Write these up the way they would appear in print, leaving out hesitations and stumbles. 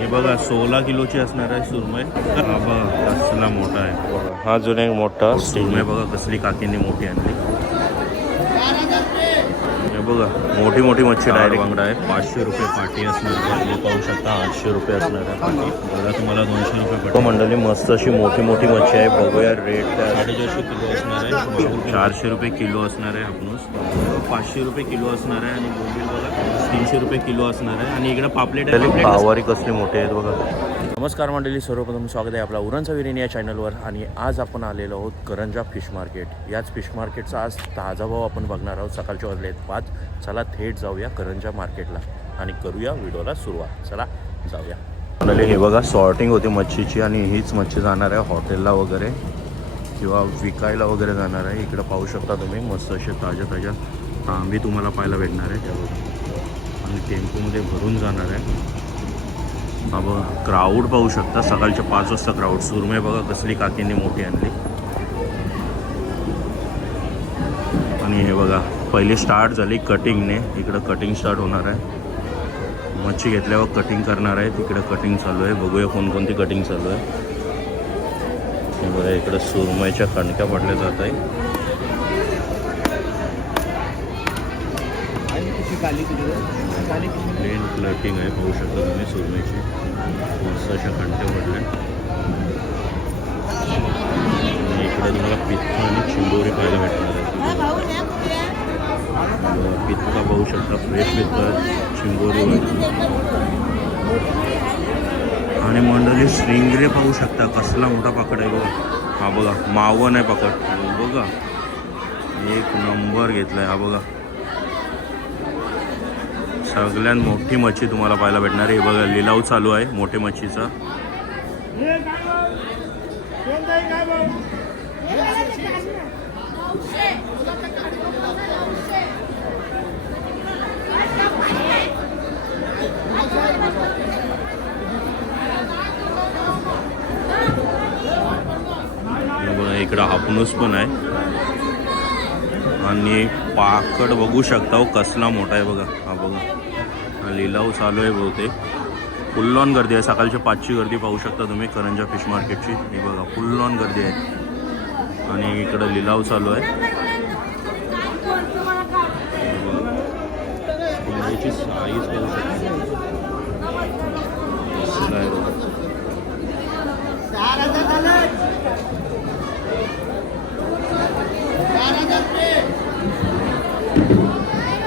हे बघा 16 किलोची असणार आहे सुरमई. हा बघा कसला मोठा आहे. हा जो एक मोठा सुरमई बघा कसली काकींनी मोठी आणली. हे बघा मोठी मोठी मच्छी डायरेक्ट बांगडा आहे. 500 रुपये पाटी असणार आहे. हे पाहू शकता 800 रुपये असणार आहे पाटी. बघा तुम्हाला 200 रुपये पडतो. मंडळी मस्त अशी मोठी मोठी मच्छी आहे. बघूया रेट काय. 450 किलो असणार आहे. 400 रुपये किलो असणार आहे. हापूस 500 रुपये किलो असणार आहे. आणि बोंबील बघा 300 रुपये किलो असणार आहे. आणि इकडे पापलेट आहे. भावारी कसली मोठे आहेत बघा. नमस्कार मंडळी, सर्वप्रथम स्वागत आहे आपला उरणचा विरिणी या चॅनलवर. आणि आज आपण आलेलो आहोत करंजा फिश मार्केट. याच फिश मार्केटचा आज ताजा भाव आपण बघणार आहोत. सकाळचे वाजले 5. चला थेट जाऊया करंजा मार्केटला आणि करूया व्हिडिओला सुरुवात. चला जाऊया. मंडळी हे बघा सॉर्टिंग होती मच्छीची आणि हीच मच्छी जाणार आहे हॉटेलला वगैरे किंवा विकायला वगैरे जाणार आहे. इकडं पाहू शकता तुम्ही मस्त असे ताज्या तांबी तुम्हाला पाहायला भेटणार आहे त्यावर. आणि टेम्पोमध्ये भरून जाणार आहे. हा बघा क्राऊड पाहू शकता. सकाळच्या 5 वाजता क्राऊड. सुरमई बघा कसली काकींनी मोठी आणली. आणि हे बघा पहिली स्टार्ट झाली कटिंगने. इकडं कटिंग स्टार्ट होणार आहे. मच्छी घेतल्यावर कटिंग करणार आहे. तिकडे कटिंग चालू आहे. बघूया कोणकोणती कटिंग चालू आहे. हे बघा इकडं सुरमईच्या कणक्या पडल्या जात आहे. प्लेन प्लटिंग आहे पाहू शकता तुम्ही सुरमईची. मस्त अशा कणक्या पडल्या. आणि इकडे तुम्हाला पित्ता आणि चिंबोरी पाहायला भेटणार आहे. पित्ता पाहू शकता फ्रेश पित्ता चिंबोरी. आणि मंडळी श्रिंगरे पाहू शकता कसला मोठा पाकड आहे बघा. हा बघा मावन आहे पाकड बघा. एक नंबर घेतलाय. हा बघा सगळ्यात मोठी मच्छी तुम्हाला पाहायला भेटणार आहे. बघा लिलाव चालू आहे मोठे मच्छीचा. इकडं हापूस पण आहे. आणि पाकड बघू शकता कसला मोठा आहे बघा. हा बघा लिलाव चालू आहे बहुतेक. फुल ऑन गर्दी आहे. सकाळच्या 5ची गर्दी पाहू शकता तुम्ही करंजा फिश मार्केटची. हे बघा फुल ऑन गर्दी आहे. आणि इकडं लिलाव चालू आहे. कोंबडीची साईज पाहू शकता आहे बघा.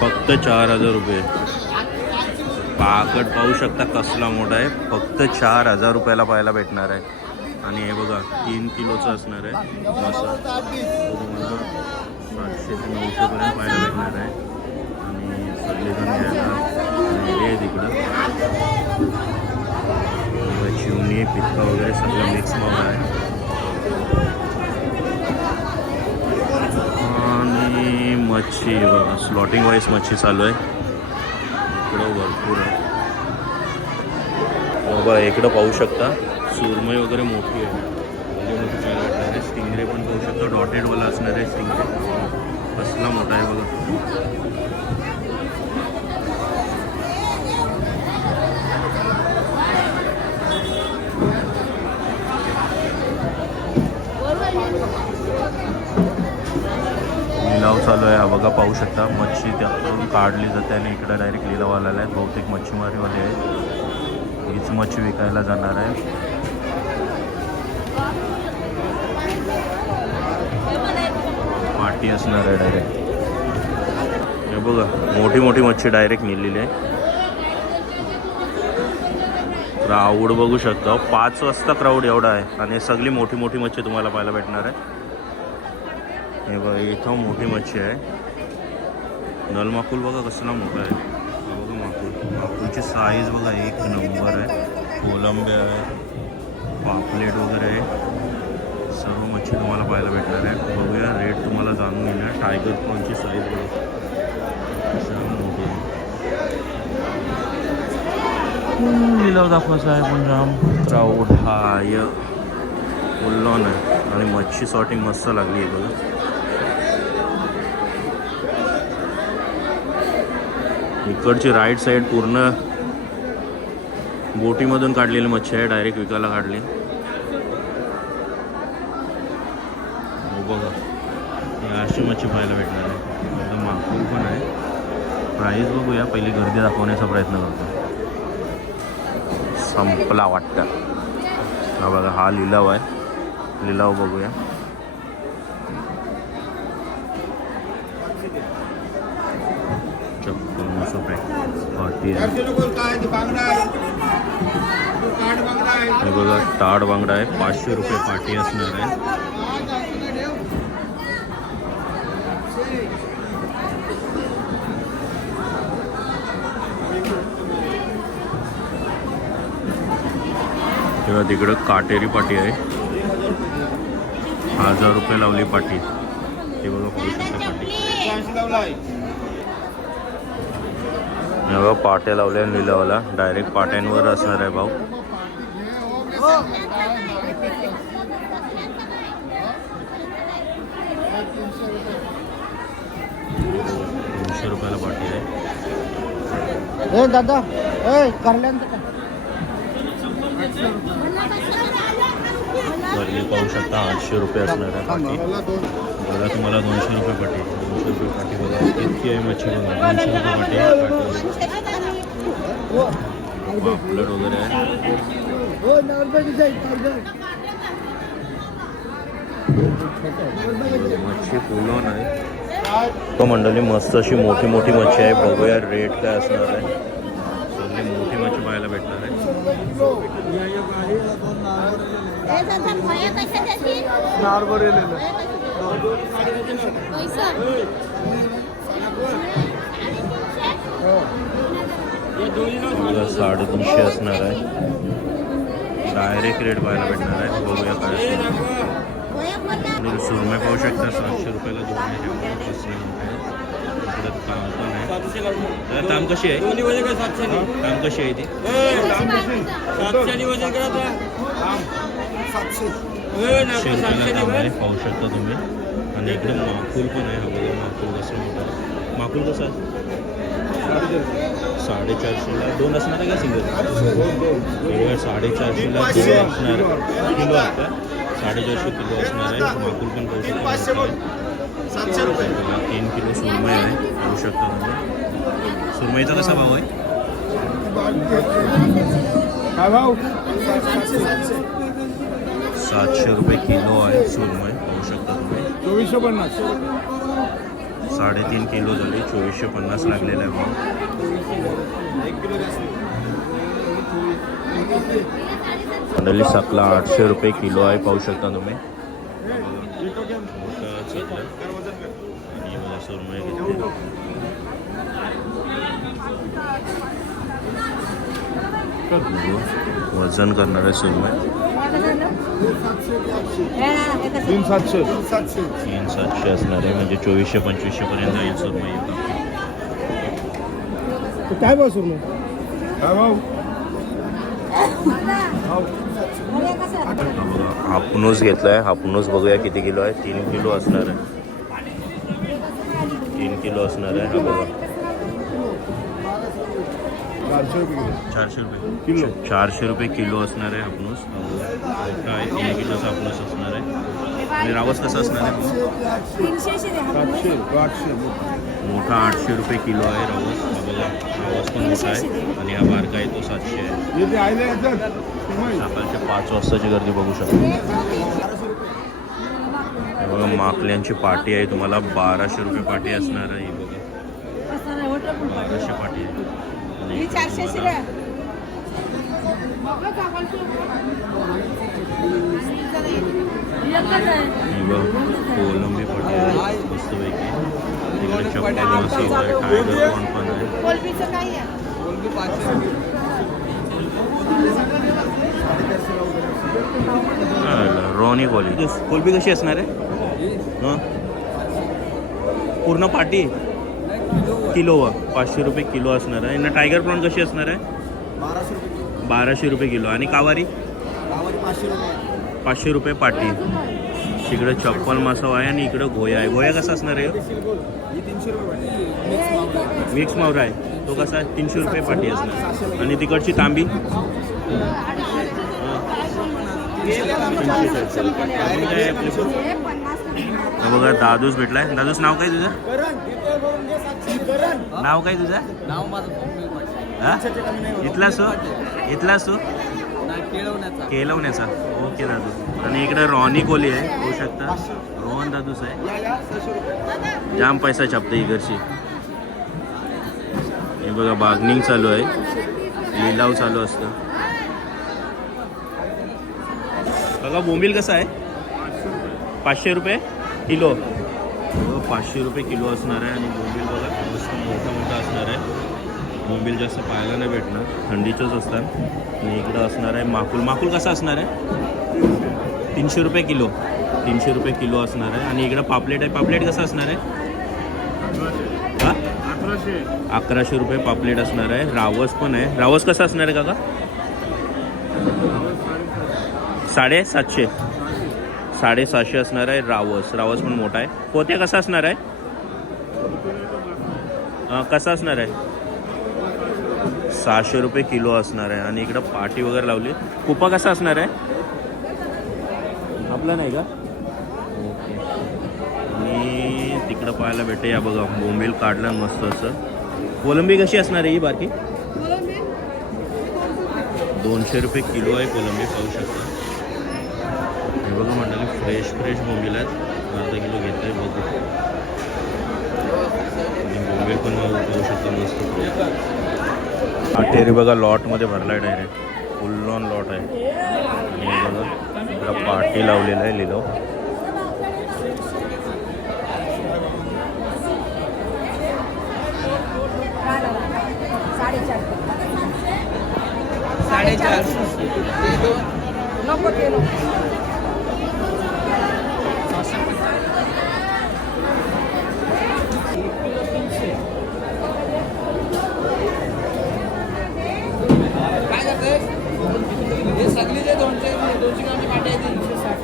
फक्त 4000 रुपये. पाकट पाहू शकता कसला मोठा आहे. फक्त 4000 रुपयाला पाहायला भेटणार आहे. आणि हे बघा 3 किलोचं असणार आहे. मसा 700 ते 900 पर्यंत पाहायला भेटणार आहे. आणि सगळेजण घ्यायला हे तिकडं चिवणी पित्ता वगैरे सगळं मिक्स माल आहे. आणि मच्छी बघा स्लॉटिंग वाईज मच्छी चालू आहे. इकडं भरपूर आहे बघा. इकडं पाहू शकता सुरमई वगैरे मोठी आहे. मोठी स्टिंगरे पण पाहू शकता. डॉटेडवाला असणार आहे स्टिंगरे. कसला मोठा आहे बघा. लिलाव चालू आहे. हा बघा पाहू शकता मच्छी त्यातून काढली जाते आणि इकडे डायरेक्ट लिलाव आलेला आहे. बहुतेक मच्छीमारीवाले आहे. हीच मच्छी विकायला जाणार आहे. पाटी असणार आहे डायरेक्ट. हे बघा मोठी मोठी मच्छी डायरेक्ट नेलेली आहे. क्राऊड बघू शकता. 5 वाजता क्राऊड एवढा आहे. आणि सगळी मोठी मोठी मच्छी तुम्हाला पाहायला भेटणार आहे. हे बघा इथं मोठी मच्छी आहे. नलमाकुल बघा कसला मोठा आहे. हा बघा माकुलची साईज बघा एक नंबर आहे. कोलंबे आहे. पापलेट वगैरे आहे. सर्व मच्छी तुम्हाला पाहायला भेटणार आहे. बघूया रेट तुम्हाला जाणून घेणार. टायगर प्रॉनची साईज बघा मोठी आहे. लिलाव दाखवायचा आहे पण जाम क्राऊड हाय फुल ऑन आहे. आणि मच्छी सॉर्टिंग मस्त लागली आहे बघा. इकडची राईट साईड पूर्ण बोटीमधून काढलेली मच्छी आहे, डायरेक्ट विकायला काढली. हो बघा, ही अशी मच्छी पाहायला भेटणार आहे. एकदम मागपूर पण आहे. प्राईस बघूया, पहिली गर्दी दाखवण्याचा प्रयत्न करतो. संपला वाटतं. हा बघा, हा लिलाव आहे. लिलाव बघूया. ₹50 पाटी आहे. हे बघा, ताड बांगडा आहे. ₹500 पाटी असणार आहे. तेव्हा तिकडं काटेरी पाटी आहे. ₹1000 लावली पाटी. ते बघा, पाहू शकता पाटी. हे बघा, पाट्या लावल्या लिलावाला. डायरेक्ट पाट्यांवर असणार आहे भाव. ₹200 पाटी आहे. दादा वरली पाहू शकता ₹800 असणार आहे पाटी. बघा, तुम्हाला ₹200 पाटी. ₹200 पाटी बघा, इतकी आहे मच्छी बघा. ₹200 पाटी. पापलेट वगैरे आहे. मच्छी फुलून आहे. तो मंडळी मस्त अशी मोठी मोठी मच्छी आहे. बघूया रेट काय असणार आहे. सगळी मोठी मच्छी पाहायला भेटणार आहे. ₹350 असणार आहे. डायरेक्ट रेट पाहायला भेटणार आहे. बघूया काय असणार. सुरमई पाहू शकता ₹700 दोन आहे. इकडे ताम पण आहे. ताम कशी आहे? ताम कशी आहे ती? ₹700 पाहू शकता तुम्ही. आणि इकडे माकुल पण आहे. हा बघा, माकुल कसं मोठा. माकुल कसं आहे? 450ला दोन असणार आहे का सिंगल? 450ला किलो असणार. किलो आता 450 किलो असणार आहे. माकुल पण पाहू शकता. 3 किलो सुरमई आहे. पाहू शकता तुम्ही. सुरमईचा कसा भाव आहे? ₹700 किलो आहे सुरमई. पाहू शकता तुम्ही. 2450. 3.5 किलो झाली. 2450 लागलेला आहे भाव. मंडळी सकला ₹800 किलो आहे. पाहू शकता तुम्ही. मोठा सकला. आणि मला सुरमई घेतली. वजन करणार आहे सुरमई. 300-700 असणार आहे. म्हणजे 2400-2500 पर्यंत येईल सुरमई. काय भाव सुरमई? काय भाव? हापूस घेतलाय. हापूस बघूया किती किलो आहे. 3 किलो असणार आहे. 3 किलो असणार आहे. हा बघा, ₹400 किलो असणार आहे हापूस. मोठा आहे. 3 किलोचा हापूस असणार आहे. आणि रावस कसा असणार आहे? मोठा ₹800 किलो आहे रावस. हा बघा, रावस पण मोठा आहे. आणि हा बारका आहे तो 700 आहे. सकाळच्या 5 वाजताची गर्दी बघू शकतो. हे बघा, माकल्यांची पाटी आहे. तुम्हाला ₹1200 पाटी असणार आहे. ही बघा, 1200 पाटी आहे. आणि ही बघा, कोलंबी पाटी आहे मस्तपैकी. तिकडे चप्पल मासे आहे. टायगर कॉर्न पण आहे. रोनी कोलबी कशी असणार आहे? हां, पूर्ण पाटी किलो ₹500 किलो असणार आहे. आणि टायगर प्रॉन कशी असणार आहे? ₹1200 किलो. आणि कावारी ₹500 पाटी. इकडे चप्पल मासव आहे आणि इकडे गोया आहे. गोया कसा असणार आहे? मिक्स मावरा आहे तो कसा आहे? 300 रुपये पाटी असणार. आणि तिकडची तांबी बघा दादूस भेटलाय. दादूस नाव काय तुझं? नाव काय तुझं? नाव माझं हा इथलाच हो? इथलाच हो? केळवण्याचा. केलवण्याचा. ओके दादू. आणि इकडे रॉनी कोली आहे होऊ शकता. रोहन दादूस आहे. जाम पैसा छापते इकडची. हे बघा बार्गनिंग चालू आहे. लिलाव चालू असतं. बघा बोंबील कसा आहे? 500 रुपये किलो. 500 रुपये किलो असणार आहे. आणि बोंबील बघा मस्त मोठा मोठा असणार आहे. बोंबील जास्त पाहायला नाही भेटणार, थंडीचंच असतात. आणि इकडं असणार आहे माकुल. माकुल कसा असणार आहे? 300 रुपये किलो. 300 रुपये किलो असणार आहे. आणि इकडं पापलेट आहे. पापलेट कसं असणार आहे? हा 1100 रुपये पापलेट असणार आहे. रावस पण आहे. रावस कसा असणार आहे काका? 750. 750 असणार आहे रावस. रावस पण मोठा आहे. पोत्या कसा असणार आहे? कसा असणार आहे? 600 रुपये किलो असणार आहे. आणि इकडं पाटी वगैरे लावली. कुपा कसा असणार आहे? आपला नाही का? ओके. आणि तिकडं पाहायला भेटते या बघा बोंबील काढलं मस्त असं. कोलंबी कशी असणार आहे ही बारकी? 200 रुपये किलो आहे कोलंबी. पाहू शकता. हे बघा म्हणाले फ्रेश बोंबील आहेत. अर्धा किलो घेत आहे बघू. आणि बोंबील पण पाहू शकता मस्त. हा टेरी बघा लॉटमध्ये भरला आहे डायरेक्ट. फुल ऑन लॉट आहे. आणि हे बघा इकडं पाटी लावलेलं आहे लिलाव. हे सगळी जे 200 ग्रामची पाटी आहे ती 260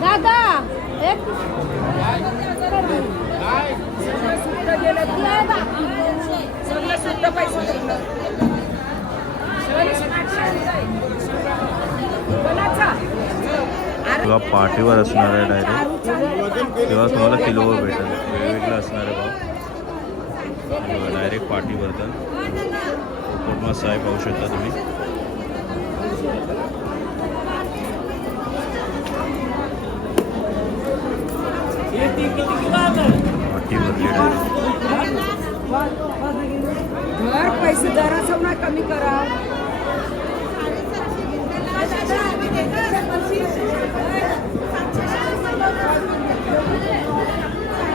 दादा एक बघा पाटीवर असणार आहे डायरेक्ट. तेव्हा तुम्हाला किलोवर भेटेल. वेगवेगळं असणार आहे बघा. डायरेक्ट पाटीवर तर पोपट मासा आहे पाहू शकता तुम्ही. पाटी भरली घर पैसे जरा ना कमी करा.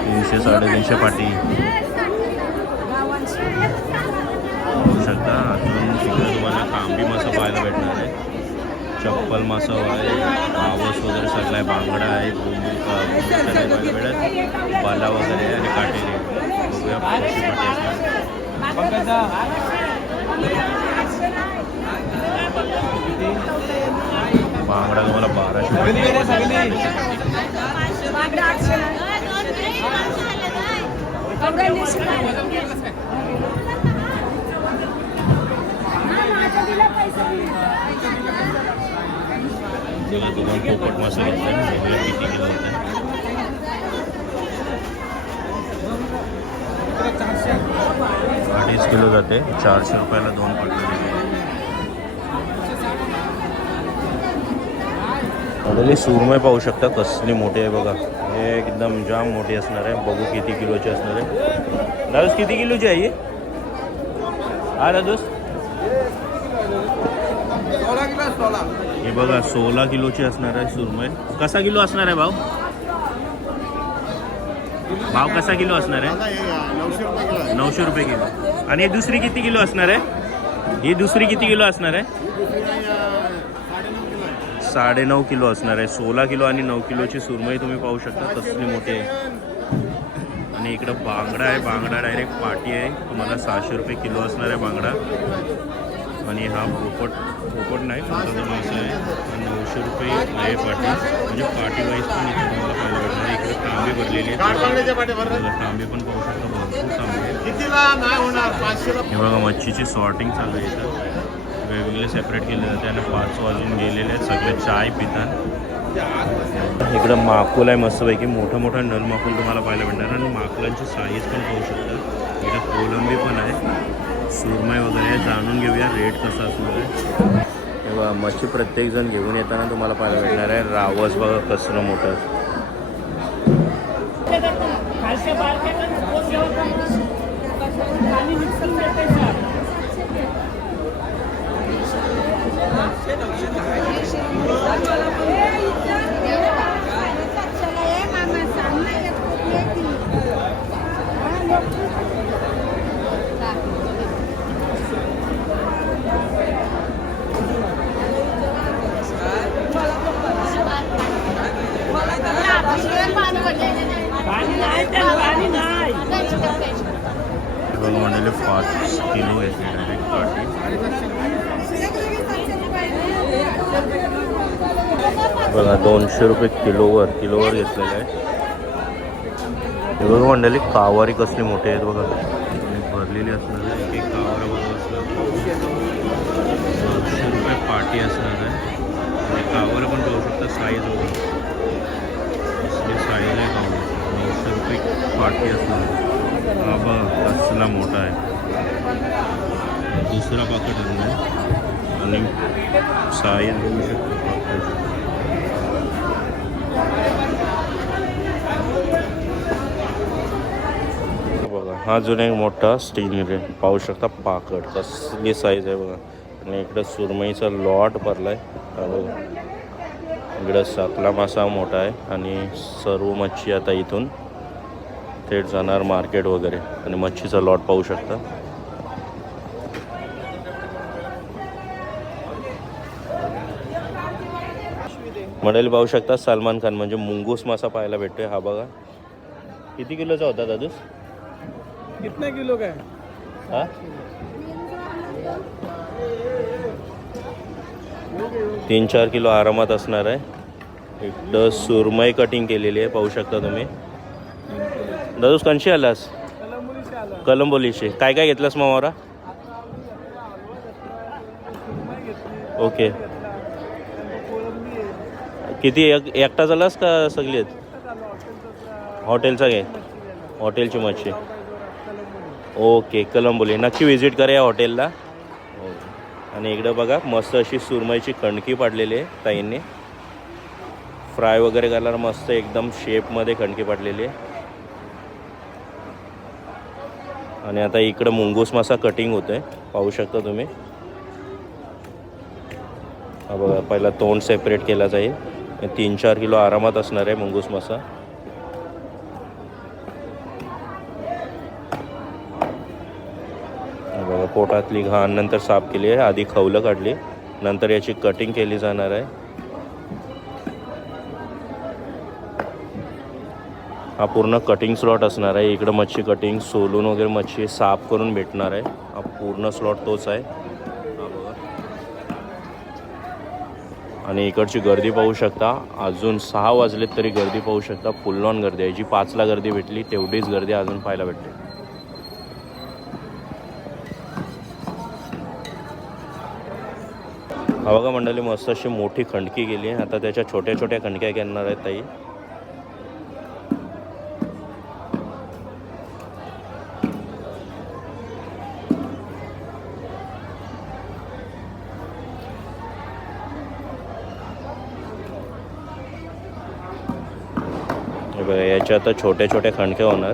300-350 पाटी होऊ शकता. अजून तिकडे तुम्हाला तांबी मासा पाहायला भेटणार आहे. चप्पल मासा आहे. रावस वगैरे सगळा आहे. बांगडा आहे. बोंबील पाहायला भेटत. बाला वगैरे आणि काटेरी. बघूया कशी पाटी असणार. बांगडा तुम्हाला 1200 पोपट मासा घेतला. किती किलो होत आहे? 2.5 किलो जाते. 400 रुपयाला 2 पडले. सुरमई पाहू शकता कसली मोठी आहे बघा. हे एकदम जाम मोठी असणार आहे. बघू किती किलोची असणार आहे. दादूस किती किलोची आहे ही? हा दादूस हे बघा 16 किलोची असणार आहे सुरमई. कसा किलो असणार आहे भाव? भाव कसा किलो असणार आहे? 900 रुपये किलो. आणि ही दुसरी किती किलो असणार आहे? ही दुसरी किती किलो असणार आहे? 9.5 किलो असणार आहे. 16 किलो आणि 9 किलोची सुरमई तुम्ही पाहू शकता कसली मोठी आहे. आणि इकडं बांगडा आहे. बांगडा डायरेक्ट पाटी आहे. तुम्हाला 600 रुपये किलो असणार आहे बांगडा. आणि हा पोपट नाही पण तो मासा आहे. 900 रुपये आहे पाटी, म्हणजे पाटी वाईज पण इथे तुम्हाला पाहायला भेटणार. इकडे तांबे भरलेले आहेत, तांबे पण पाहू शकता, भरपूर तांबे आहेत. हे बघा मच्छीची सॉर्टिंग चालू आहे इथं, वेगवेगळे सेपरेट केले जाते आणि 5 वाजून गेलेले आहेत, सगळे चाय पितात. इकडं माकुल आहे मस्तपैकी, मोठा मोठा नल माकुल तुम्हाला पाहायला भेटणार आणि माकुलांची साईज पण पाहू शकता. इकडं कोलंबी पण आहे, सुरमई वगैरे आहे. जाणून घेऊया रेट कसा असणार आहे. तेव्हा मच्छी प्रत्येकजण घेऊन येताना तुम्हाला पाहायला भेटणार आहे. रावस बघा कसलं मोठं. बघा म्हणाले 5 किलो येते डायरेक्ट पाटी. बघा 200 रुपये किलोवर घेतलेलं आहे. हे बघा मंडळी कावारी कसली मोठी आहेत बघा, आणि भरलेली असणार आहे. एक कावारा बघा असणार 900 रुपये पाटी असणार आहे. आणि कावारा पण पाहू शकता, साईज बघा कसली साईज आहे. कावारा 900 रुपये पाटी असणार आहे. हा बघा कसला मोठा आहे. दुसरा पाकिट आणला आहे आणि साईज बघू शकतो पाकिट. बघा हा जुना एक मोठा स्टील रे पाहू शकता, पाकड कसली साईज आहे बघा. आणि इकडं सुरमईचा लॉट भरला आहे बघा. इकडं साकला मासा मोठा आहे आणि सर्व मच्छी आता इथून थेट जाणार मार्केट वगैरे. आणि मच्छीचा लॉट पाहू शकता. मंडळी पाहू शकता सलमान खान म्हणजे मुंगूस मासा पाहायला भेटतोय. हा बघा किती किलोचा होता दादूस? कितना किलो का है? हा 3-4 किलो आरामात असणार आहे. इकडं सुरमई कटिंग केलेली आहे पाहू शकता तुम्ही. दादूस कशी आलास? कलंबोलीचे. काय काय घेतलास मामारा? ओके. किती एकटा झालास का सगळी आहेत? हॉटेलचा घे, हॉटेलची मच्छी. ओके कलंबोली नक्की विजिट करा या हॉटेलला. आणि इकडं बघा मस्त अशी सुरमईची कणकी पाडलेली आहे ताईंनी. फ्राय वगैरे करायला मस्त एकदम शेपमध्ये कणकी पाडलेली आहे. आणि आता इकडं मुंगूस मासा कटिंग होतोय पाहू शकता तुम्ही. हा बघा पहिला तोंड सेपरेट केला जाईल. 3-4 किलो आरामात असणार आहे मुंगूस मासा. बघा पोटातली घाण नंतर साफ केली आहे. आधी खवलं काढली, नंतर याची कटिंग केली जाणार आहे. हा पूर्ण कटिंग स्लॉट असणार आहे. इकडं मच्छी कटिंग सोलून वगैरे मच्छी साफ करून भेटणार आहे. हा पूर्ण स्लॉट तोच आहे. हा बघा. आणि इकडची गर्दी पाहू शकता. अजून 6 वाजलेत तरी गर्दी पाहू शकता. फुल ऑन गर्दी आहे. जी 5ला गर्दी भेटली तेवढीच गर्दी अजून पाहायला भेटते. हा बघा मंडळी मस्त अशी मोठी खंडकी गेली आहे. आता त्याच्या छोट्या छोट्या खंडक्या घेणार आहेत ताई. याच्या आता छोट्या छोट्या खंडक्या होणार.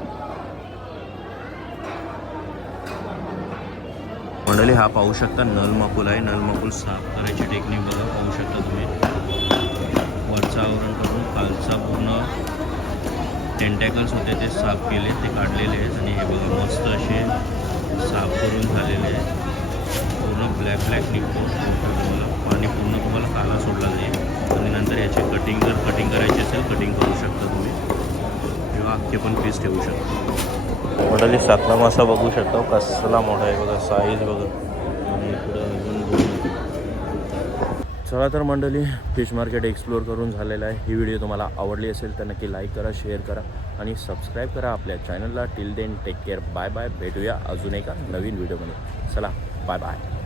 मंडळी हा पाहू शकता नल माकुल आहे. नल माकुल साफ करायची टेक्निक बघा पाहू शकता तुम्ही. वरचं आवरण करून खालचा पूर्ण टेंटॅकल्स होते ते साफ केले, ते काढलेले आहेत. आणि हे बघा मस्त असे साफ करून झालेले आहेत. पूर्ण ब्लॅक निघतो तुम्हाला. पाणी पूर्ण तुम्हाला काला सोडला जाईल. आणि नंतर याची कटिंग जर कटिंग करायची असेल कटिंग करू शकता तुम्ही, किंवा अख्खे पण पीस ठेवू शकता. मंडळी साकला मासा बघू शकता कसला मोठा आहे बघा. साईज बघा. आणि इकडं अजून चला तर मंडळी, फिश मार्केट एक्सप्लोअर करून झालेला आहे. ही व्हिडिओ तुम्हाला आवडली असेल तर नक्की लाईक करा, शेअर करा आणि सबस्क्राईब करा आपल्या चॅनलला. Till then take care, bye bye. भेटूया अजून एका नवीन व्हिडिओमध्ये. चला बाय बाय.